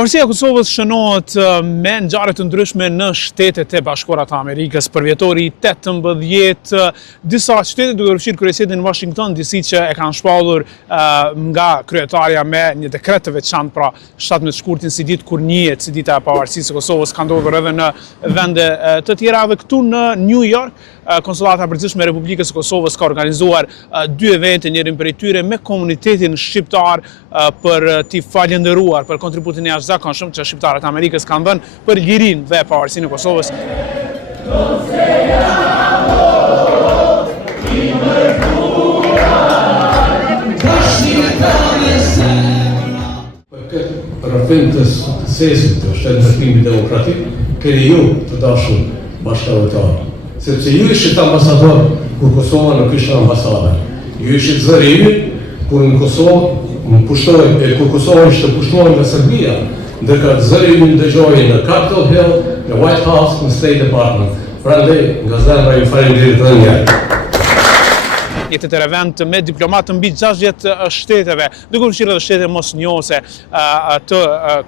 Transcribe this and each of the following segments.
Pavarësia e Kosovës shënohet me ngjarje të ndryshme në Shtetet e Bashkuara të Amerikës. Për vjetori 18, disa shtete, duke përfshirë kryesetin në Washington DC, që e kanë shpallur nga kryetarja me një dekret të veçantë, pra 17 shkurtin, si ditë kur njihet si dita e pavarësisë së Kosovës, ka ndodhur edhe në vende të tjera. Dhe këtu në New York, Konsullata e Përgjithshme e Republikës së Kosovës ka organizuar 2 evente, njërin prej tyre me komunitetin shqiptar për t'i falendëruar për kontributin e jashtëzakonshëm që shqiptarët e Amerikës kanë dhënë për lirinë dhe pavarësinë e Kosovës. Për rrëfim të suksesit të shtetë demokratik, keni ju të dashur bashkëdhëtarë. Sepse ju ishit ambasador kur Kosova nuk ishte ambasade. Ju ishit zërimi kur në Kosovë kur Kosova ishte pushtuar nga Serbia, ndërka zërimi dëgjoi në Capitol Hill, në White House, në State Department. Prandaj, nga zemra ju faleminderit edhe një herë. Një tjetër event me diplomatë mbi 60 shteteve, duke përfshirë edhe shtete mosnjohëse të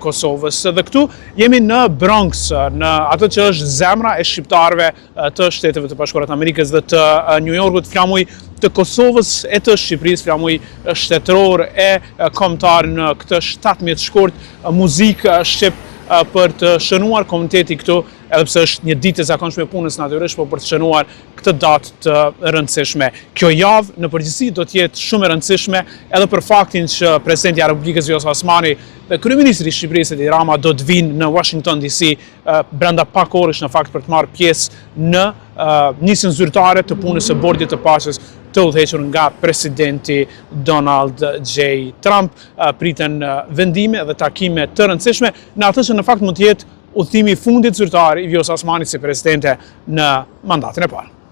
Kosovës. Dhe këtu jemi në Bronx, në atë që është zemra e shqiptarëve të Shteteve të Bashkuara të Amerikës dhe të New Yorkut, flamuj të Kosovës e të Shqipërisë, flamuj shtetëror e kombëtar në këtë 17 shkurt, muzikë shqip për të shënuar komuniteti këtu, edhe pse është një ditë e zakonshme punës natyrisht, por për të shënuar këtë datë të rëndësishme. Kjo javë në përgjithësi do të jetë shumë e rëndësishme edhe për faktin që presidenti i Republikës Vjosa Osmani dhe kryeministri i Shqipërisë Edi Rama do të vinë në Washington DC brenda pak orësh në fakt për të marrë pjesë në nisjen zyrtare të punës së Bordit të Paqes të udhëhequr nga presidenti Donald J. Trump. Priten vendime dhe takime të rëndësishme në atë që në fakt mund të jetë udhëtimi i fundit zyrtar i Vjosa Osmanit si presidente në mandatin e parë.